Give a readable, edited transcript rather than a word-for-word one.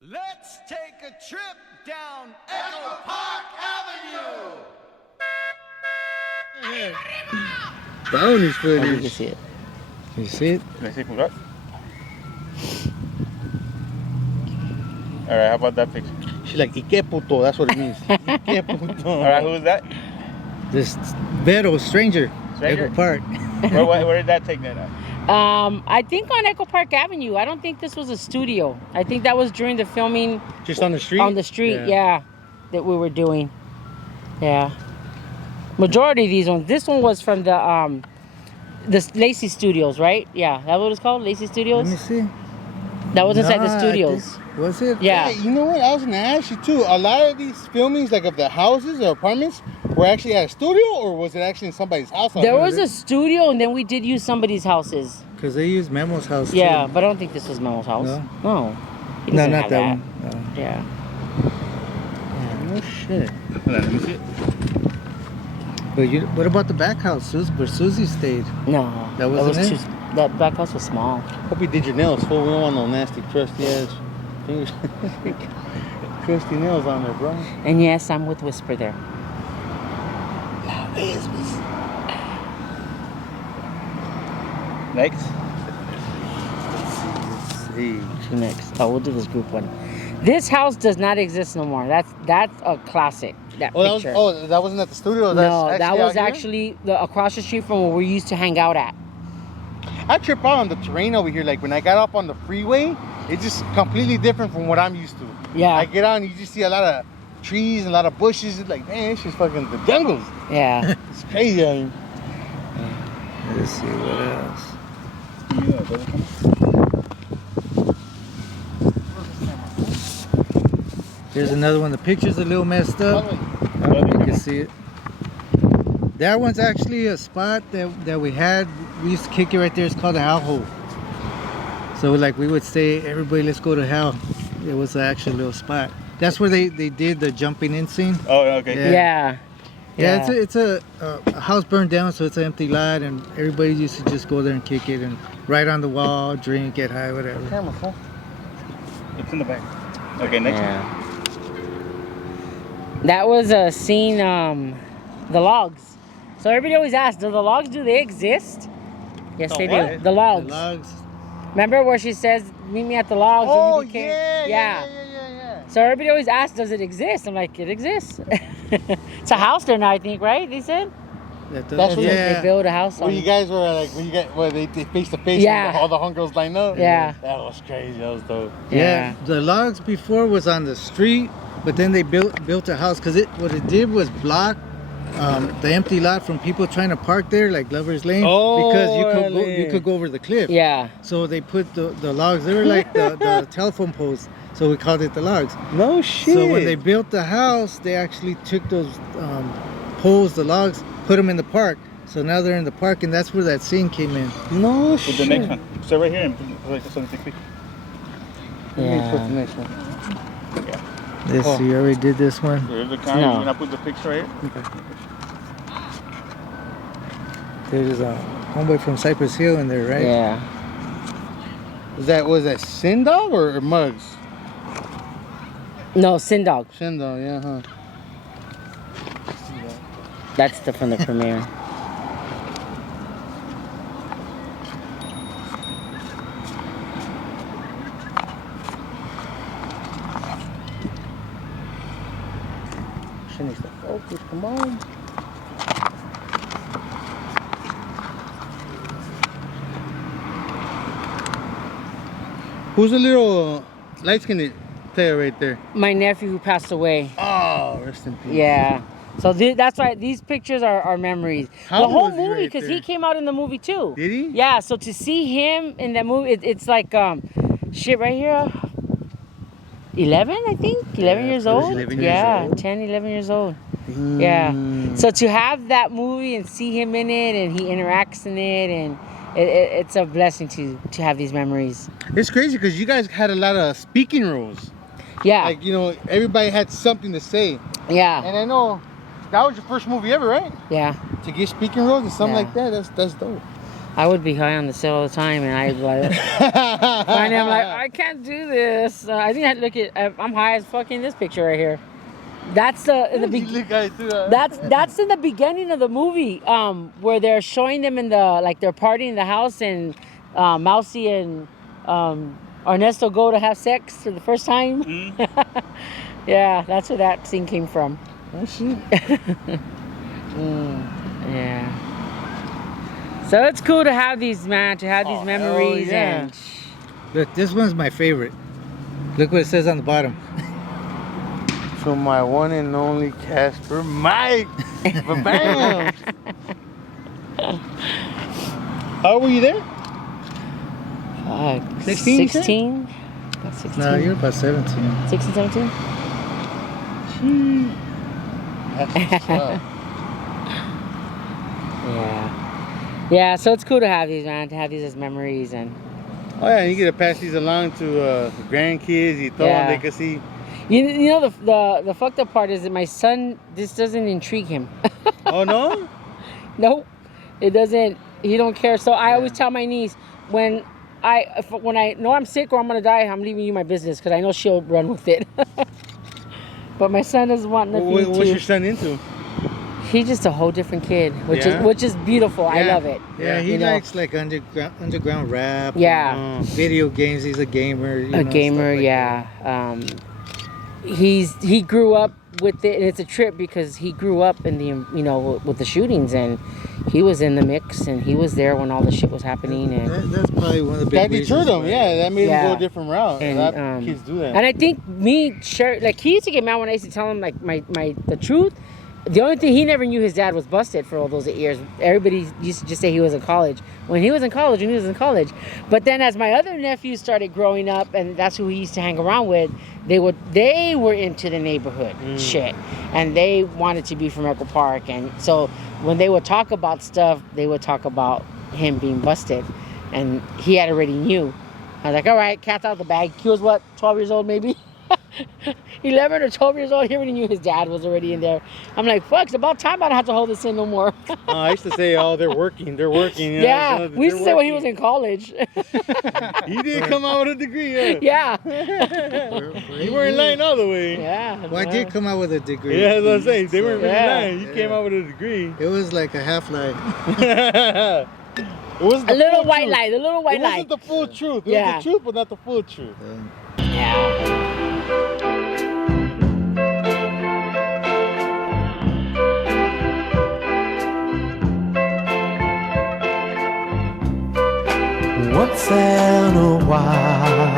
Let's take a trip down Echo Park Avenue. Bonus Oh, you can footage. see it. Can you see it? Can I see from that? Alright, how about that picture? She's like, "Ike puto." That's what it means. Ike puto. Alright, who is that? This Vero, stranger. Stranger? Echo Park. Where did that take that at? I think on Echo Park Avenue. I don't think this was a studio. I think that was during the filming Just on the street? on the street, yeah, that we were doing. Yeah. Majority of these ones. This one was from the Lacey Studios, right? Yeah, that what it's called? Lacey Studios? Let me see. That was inside the Nah, I studios. think- was it? Yeah. Hey, you know what? I was gonna ask you too. A lot of these filmings, like of the houses or apartments, were actually at a studio, or was it actually in somebody's house? There was a studio, and then we did use somebody's houses. Because they used Memo's house. Yeah, too. but I don't think this was Memo's house. No? No. He No, doesn't not have that one. No. Yeah. No shit. Hold on, let me see it. But what about the back house, where Susie stayed? No. That wasn't it? That back house was small. Hope you did your nails, fool. We don't want no nasty, crusty ass fingers. Crusty nails on there, bro. And yes, I'm with Whisper there. Next. Let's see. To next. Oh, we'll do this group one. This house does not exist no more. That's a classic. That picture. That wasn't at the studio? No, that was out here? actually across the street from where we used to hang out at. I trip out on the terrain over here. Like when I got up on the freeway, it's just completely different from what I'm used to. Yeah. I get out and you just see a lot of trees and a lot of bushes. It's like, man, it's just fucking the jungles. Yeah. It's crazy out here. Let's see what else. There's another one. The picture's a little messed up. I don't know if you can see it. That one's actually a spot that we had. We used to kick it right there. It's called a Hal Hole. So like we would say, everybody, let's go to Hal. It was an actual little spot. That's where they did the jumping in scene. Oh, okay. Yeah. Yeah. Yeah, it's a house burned down, so it's an empty lot, and everybody used to just go there and kick it and write on the wall, drink, get high, whatever. It's in the back. Okay, next one. Yeah. That was a scene, the logs. So everybody always asks, do they exist? Yes, they what? do. The logs. The logs. Remember where she says, meet me at the logs? Oh, when we became... yeah. So everybody always asks, does it exist? I'm like, it exists. It's a house there now, I think, right? They said? That's They built a house Where on you it. guys were like, where they face to face, Yeah. and all the homegirls lined up. Yeah. That was crazy. That was dope. Yeah. Yeah. The logs before was on the street, but then they built a house because what it did was block the empty lot from people trying to park there, like Lover's Lane, because you could go over the cliff. Yeah. So they put the logs. They were like the telephone poles. So we called it the logs. No shit. So when they built the house, they actually took those poles, the logs, put them in the park. So now they're in the park, and that's where that scene came in. No shit. Put the next one. So right here and put like this on the big picture. Yeah. Put the next one. Yeah. Let's see, you already did this one. There's the kind. No. You're gonna put the picture right here. There's a homeboy from Cypress Hill in there, right? Yeah. Was that Sin Dog or Muggs? No, Sin Dog. Sin Dog, yeah, huh? That's from the premiere. She needs to focus, come on. Who's the little light-skinned player right there? My nephew who passed away. Oh, rest in peace. Yeah. So that's why these pictures are memories. How the old whole was he movie, right because he there? came out in the movie too. Did he? Yeah. So to see him in that movie, it's like shit right here. 11, I think. 11 Yeah, years he was old. 11 years Yeah, old. 10, 11 years old. Yeah. So to have that movie and see him in it, and he interacts in it, and it's a blessing to have these memories. It's crazy because you guys had a lot of speaking roles. Yeah. Like, everybody had something to say. Yeah. And I know that was your first movie ever, right? Yeah. To get speaking roles and something Yeah. like that, that's dope. I would be high on the set all the time, and I'd like, finally I'm like, I can't do this. I think I'd look at, I'm high as fuck in this picture right here. That's the in the that's in the beginning of the movie, where they're showing them in the like they're partying in the house, and Mousy and Ernesto go to have sex for the first time. Mm. Yeah, that's where that scene came from. Oh shit. Yeah. So it's cool to have these, man, to have these memories. yeah. And Look, this one's my favorite. Look what it says on the bottom. To my one and only Casper Mike. Bam. How old were you there? 16, you said? 16? About 16. No, you're about 17. 16, 17? That's what's up. Yeah. Yeah, so it's cool to have these, man, to have these as memories. And Oh yeah, you get to pass these along to the grandkids. You throw Yeah. them, they can see. you know the fucked up part is that my son, this doesn't intrigue him. Oh no? Nope, it doesn't. He don't care. So I always tell my niece when I know I'm sick or I'm gonna die, I'm leaving you my business because I know she'll run with it. But my son doesn't want nothing What's to. your son into? He's just a whole different kid, which Yeah? is beautiful. I Yeah. love it. Yeah, he You know. likes like underground rap. Yeah. Video games. He's a gamer. You A know, gamer, stuff like yeah. He grew up with it, and it's a trip because he grew up in the with the shootings, and he was in the mix, and he was there when all the shit was happening, and That's probably one of the big That reasons deterred him. why- Yeah, that made him Yeah. go a different route. And, A lot of kids do that. and I think he used to get mad when I used to tell him like the truth. The only thing he never knew his dad was busted for all those 8 years. Everybody used to just say he was in college. When he was in college, But then as my other nephews started growing up, and that's who he used to hang around with, they were into the neighborhood shit, and they wanted to be from Echo Park, and so when they would talk about stuff, they would talk about him being busted, and he had already knew. I was like, all right, cat's out of the bag. He was what, 12 years old maybe? 11 or 12 years old, he already knew his dad was already in there. I'm like, fuck, it's about time I don't have to hold this in no more. I used to say, oh, they're working. You know, Yeah, we used to say when he was in college. He did come out with a degree, yeah. Yeah. You weren't lying all the way. Yeah. Well, I did come out with a degree. Yeah, that's what I'm saying. They weren't really Yeah. lying. You came out with a degree. It was like a half lie. It wasn't A the little full white truth. lie, the little white It lie. wasn't the full truth. It Yeah. was the truth, but not the full truth. Yeah. Once in a while